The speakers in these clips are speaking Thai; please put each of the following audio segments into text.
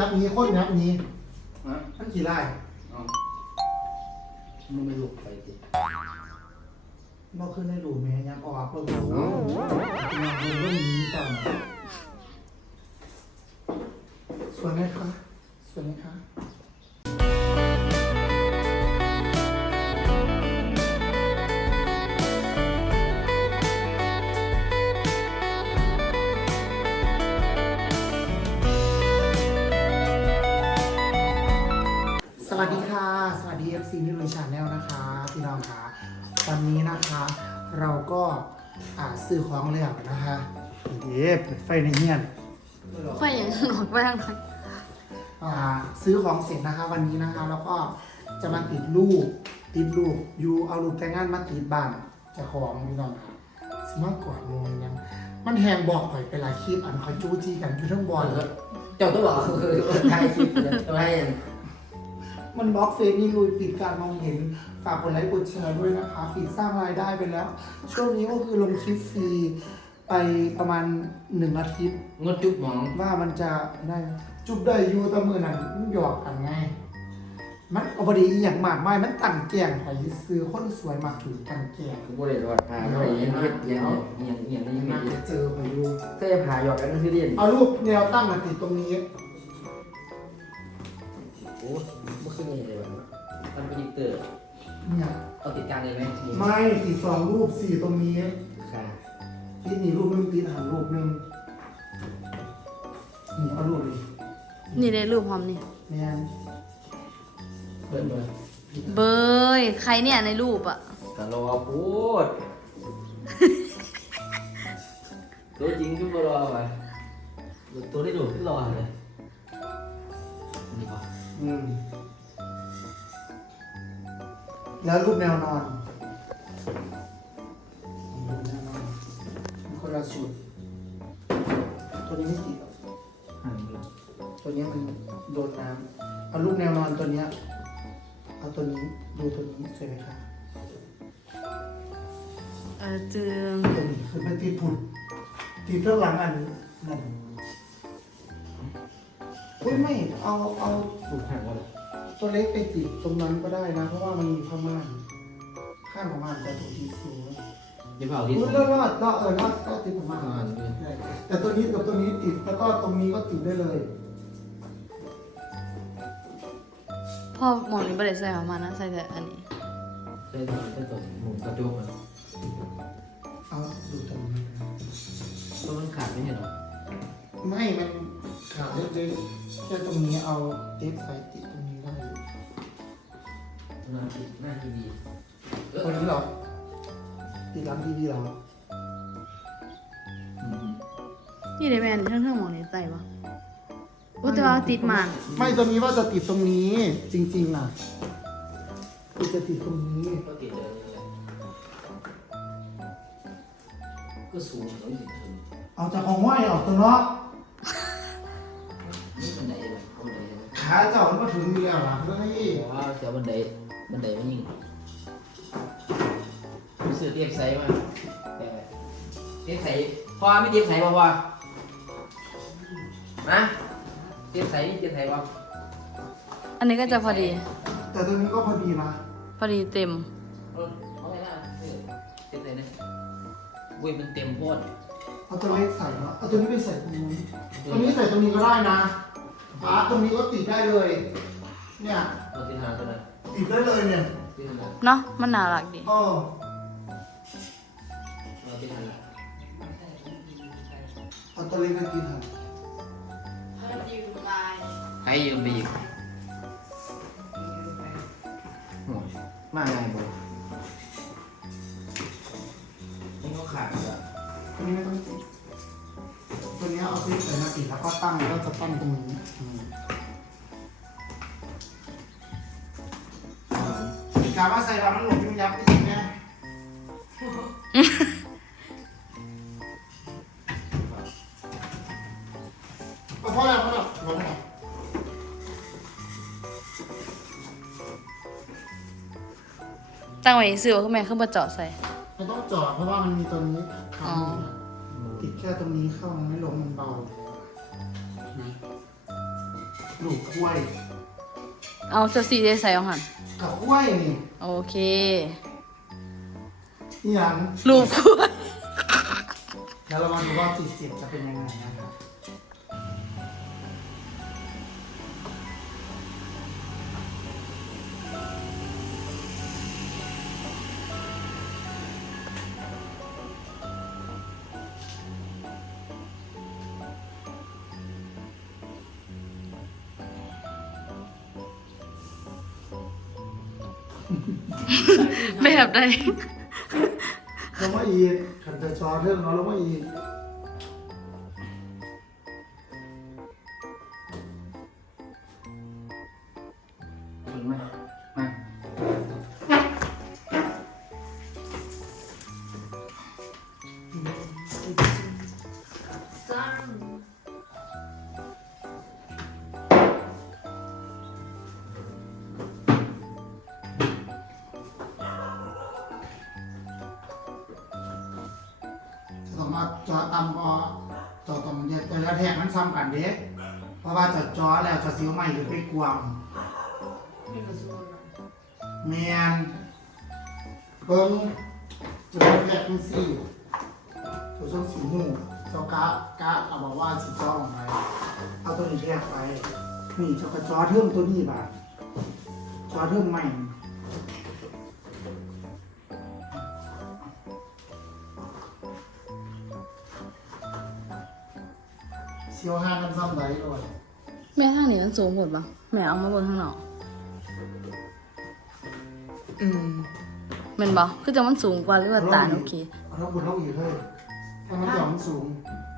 ยับนี้โคตรยับนี้ฮะมันกี่ไร่เอามึงไม่ลุกไปสิเราขึ้นได้ดูแม่ยับออกเราดูยับเรื่องนี้จังสวยไหมคะสวยไหมคะ เราก็อ่าซื้อของแล้วนะคะเอ๊ะเปิดไฟในเฮียนไฟอย่างหลอกไปทางไหนอ่าซื้อของเสร็จนะคะวันนี้นะคะ แล้วก็จะมาติดรูปติดรูปอยู่เอารูปแต่งงานมาติดบ้านเจะของพี่น้องค่ะสมากกว่าโมยยังมันแหงบอกข่อยไปหลายคลิปอันคอยจู้จี้กันอยู่ทั้งบอลเจ้าตัวบอกคือถ่ายคลิปเนี่ยตัวให้ มันบล็อกเฟซนี่ลุยปิดการมองเห็น ฝากกดไลค์กดแชร์ด้วยนะคะปิดสร้างรายได้ไปแล้ว ช่วงนี้ก็คือลงคลิปฟรีไปประมาณหนึ่งอาทิตย์ งดจุ๊บหมองว่ามันจะได้จุบได้อยู่แตะมือนั้นมันหยอกกันไงมันเอาพอดีอหย่างมากมายมันตั้งแกล้งไปซื้อคนสวยมาถือกันแกล้งกูบ่ได้รอดพาไม่ได้ยังเฮ็ดยังยังยังยังน่าไม่จะเจอไปดูเส้ผาหยอกกันคือเด่นเอารูปแนวตั้งมาติดตรงนี้ โอ้ บ่คือนี่เลยว่ะมันเป็นดิกเตอร์เนี่ย เอาติดกลางเลยไหมไม่ติดสองรูปสี่ตรงนี้ค่ะติดนี่รูปหนึงติดหันรูปหนึงนี่เอารูปเลยนี่ได้รูปพร้อมนี่ แม่นเปิดเลยเบยใครเนี่ยในรูปอะก็รอพูดตัวจริงก็บ่รอว่ะตัวได้ดูที่รอเลยนี่ป่ะอืม แล้วรูปแนวนอนรูปแนวนอนคนละชุดตัวนี้ไม่ติดหรอกหันเลยตัวเนี้ยมันโดนน้ำเอารูปแนวนอนตัวเนี้ยเอาตัวนี้ดูตัวนี้สวยไหมคะเออจึงตัวนี้คือเป็นติดผุดติดเรื่องหลังอันนั่นอุ้ยไม่เอาเอา ถูกหันว่าเลย ตัวเล็กไปติดตรงนั้นก็ได้นะ เพราะว่ามันมีผ้าม่านข้างของมันจะถูกทีสูงยี่เผาที่อุ้ยรอดรอดรอดเออรอดรอดติดผ้าม่านอ่านเลยได้แต่ตัวนี้กับตัวนี้ติดแล้วก็ตรงนี้ก็ติดได้เลยพ่อหมองนี้ไม่ได้ใส่ประมาณนะใส่แต่อันนี้ได้ได้ได้ตัวหมุนกระจกมันเอาดูตรงนี้นะตัวมันขาดไม่เห็นหรอไม่มันขาดเล็กๆแค่ตรงนี้เอาเทปไฟติดตรงนี้ได้อยู่ หน้าทีหน้าทีวีตรงนี้เหรอติดร้านทีวีเหรอนี่ได้แมนเท่งเท่งหมองนี้ใส่ปะว่าแต่ว่าติดหมากไม่ตัวนี้ว่าจะติดตรงนี้ จริงๆน่ะคือจะติดตรงนี้ก็ติดเลยก็สูงเลยสิเอาจากของห้อยออกตัวเนาะนี่บันไดเลยบันไดเลยขาเจ้ามันมาถึงนี่แล้วล่ะเฮ้ยว้าเสียบันได บันไดไม่ยิ่งผมซื้อเทียบไซส์มาแต่เทียบไซส์พอไม่เทียบไซส์ป่ะพอนะเทียบไซส์นี่เทียบไซส์ป่ะอันนี้ก็จะพอดี แต่ตัวนี้ก็พอดีนะพอดีเต็มเออเอาไงล่ะเออเทียบไซส์นะเว้ยมันเต็มโพดเอาตัวเล็กใส่เนาะเอาตัวนี้ไปใส่ตรงนู้นตัวนี้ใส่ตรงนี้ก็ได้นะอะตรงนี้ก็ติดได้เลย เนี่ย เอาที่ทางตัวนั้น ติดได้เลยเนี่ยที่ทางนั้นเนาะมันน่ารักดี อ๋อเอาที่ทางนั้นเอาตัวเล็กมาติดค่ะให้ยืมไปอีกโอ้ยมาไงบ่นี่ก็ขาดอะตัวนี้ไม่ต้องติดตัวนี้เอาที่ใส่มาติดแล้วก็ตั้งแล้วจะตั้งตรงนี้อืม กาว่าใส่แล้วมันหลบยุ่งยับจริงๆเนี่ยเอาพอแล้วพอแล้วพอแล้วตั้งไว้ซื้อว่าคือแม่ขึ้นมาเจาะใส่ มันต้องจอดเพราะว่ามันมีตัวนี้ค้ำอยู่อ๋อนะติดแค่ตรงนี้เข้ามันไม่ลงมันเบานะลูกกล้วย เอาจะสีได้ใส่เอาหัน กับกล้วยนี่โอเคนี่ยังลูกกล้วย แล้วเรามาดูว่าติดเสียงจะเป็นยังไงนะครับ แบบใด ลงมาอีกขันจะชอเรื่องเราลงมาอีก แต่ละแทกมันซ้ำกันเด้เพราะว่าจะจอแล้วจะซิ้วใหม่หรือไปกวางแมนเบิ้งจะเป็นแทกมันสี่ตัวช่วงสีหูเจ้ากะกะเอาบอกว่าสีจอของไรเอาตัวนี้แทกไปนี่เจ้ากระจอเทิมตัวนี้บาทจอเทิมใหม่ เซียวห้าน้ำซ้ำไหลด้วยแม่ทางนี้มันสูงหมดปะแม่เอามาบนข้างนอก อืมแมันบ่คือจะมันสูงกว่าหรือว่าตาโอเค เอาทั้งบนลงอีกเลยถ้ามันจ่อมันสูง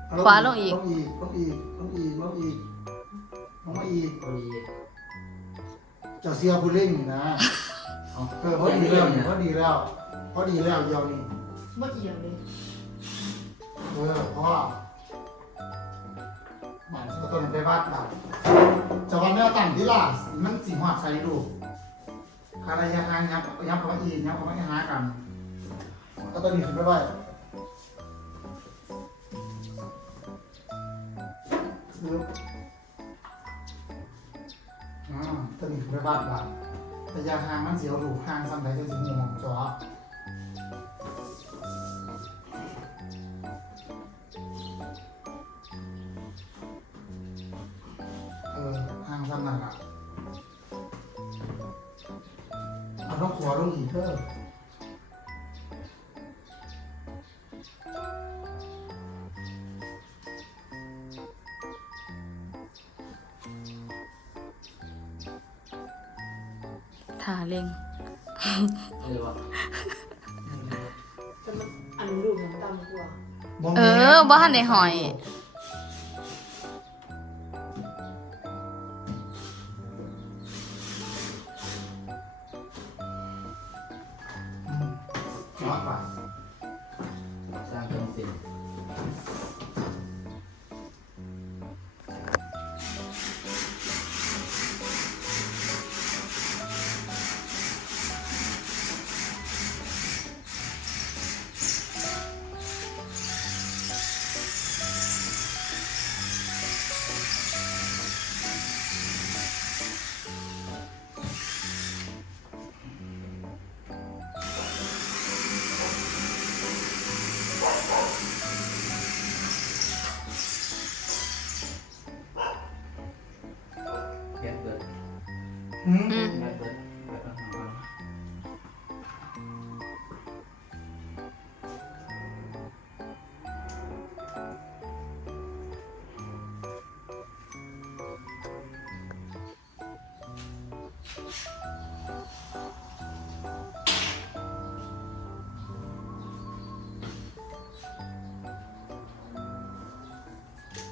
เอขวาลงอีก ลงอีกลงอีกลงอีกลงอีกลงมาอีกพอดีเจ้าเซียวผู้เล่งนี่นะเอาเออพอดีแล้วนี่พอดีแล้วพอดีแล้วเดียวนี่บ่เอียงเลยเออเพราะว่าหมันจะต้นไปวาดเราจะวันนี้ตั้งที่ล่ะมันสีหัวใส่ดูคาระยะห่างยับยับเข้ามาอีกยับเข้ามาหากันก็ต้นนี้ขึ้นไปไว้ซื้ออ่าตัวนี้คือบ้านบ้านระยะห่างมันเสียวดูหางสัมผัสจะสิงหมองจอเอางสัมนั่นอะเอาต้องขวาลงอีกเด้อทาเล็งเออวะแต่มันอันรูปมันต่ำกว่า บ่เอแม่อบ่ทันได้หอย จอ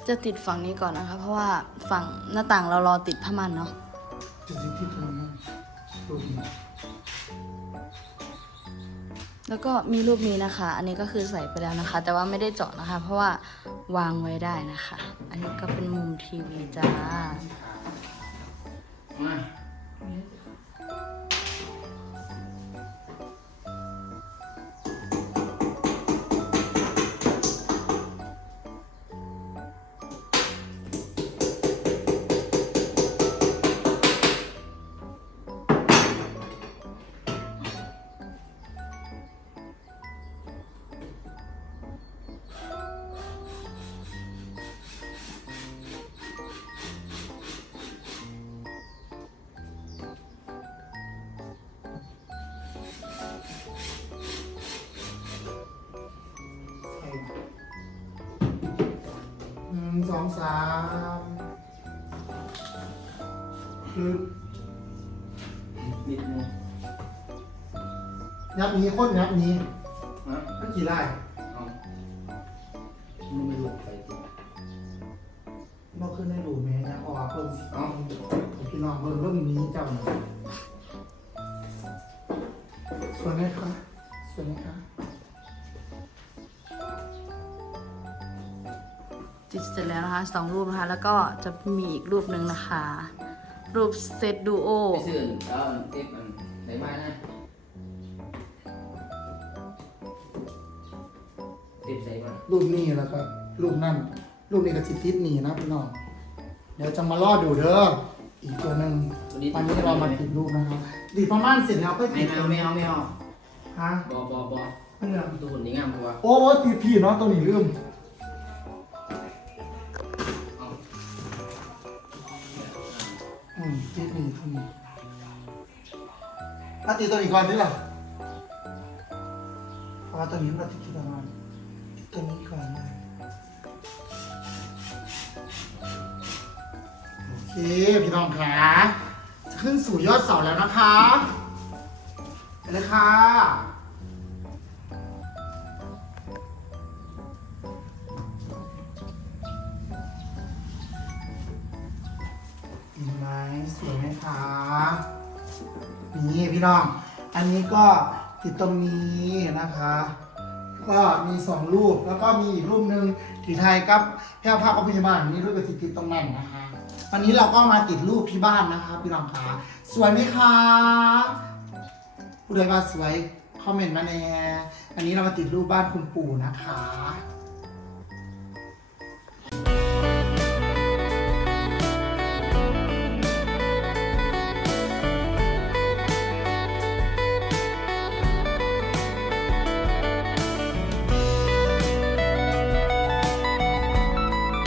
จะติดฝั่งนี้ก่อนนะคะ เพราะว่าฝั่งหน้าต่างเรารอติดผ้ามันเนาะแล้วก็มีรูปนี้นะคะ อันนี้ก็คือใส่ไปแล้วนะคะ แต่ว่าไม่ได้เจาะนะคะ เพราะว่าวางไว้ได้นะคะ อันนี้ก็เป็นมุมทีวีจ้าามคือนิดนึงยับนี้โคตรยับนี้ฮะมันกี่ไร่เอามันไม่รู้ไปติบ่ขึ้นให้ดูแม่ยังออกเพิ่งสิเอ้าพี่น้องเบิ่งเรื่องนี้เจ้าหน่อยสวยไหมคะสวยไหมคะ สร็จแล้วนะคะสองรูปนะคะ แล้วก็จะมีอีกรูปหนึ่งนะคะ รูปเซตดูโอไปซื้อเอาเอฟอันไหนมานะเอฟใส่มารูปนี้แล้วก็รูปนั่นรูปนี้ก็สิติดหนีนะพี่น้องเดี๋ยวจะมารอดูเด้ออีกตัวหนึ่งวันนี้เรามาติดรูปนะครับติดประมาณเสร็จแล้วก็ไม่ติดเอาไม่เอาไม่เอาฮะบอบอบอเพื่อนตัวหุ่นนี้งามกว่าโอ้ติดพี่เนาะตัวนี้ลืม อืมติดหนีตัวนี้ถ้าติดตัวนี้ก่อนดิล่ะเพราะว่าตัวนี้เราติดที่ประมาณติดตัวนี้ก่อนเลยโอเคพี่น้องขาจะขึ้นสู่ยอดเสาแล้วนะคะไปเลยค่ะ คะนี่พี่น้อง อันนี้ก็ติดตรงนี้นะคะ ก็มีสองรูปแล้วก็มีอีกรูปหนึ่งที่ไทยกับแพร่ภาพกับพยาบาลนี่รูปกับติดติดตรงนั้นนะคะวันนี้เราก็มาติดรูปที่บ้านนะคะพี่น้องคะสวยไหมคะผู้ใดว่าสวยคอมเมนต์มาแน่อันนี้เรามาติดรูปบ้านคุณปู่นะคะ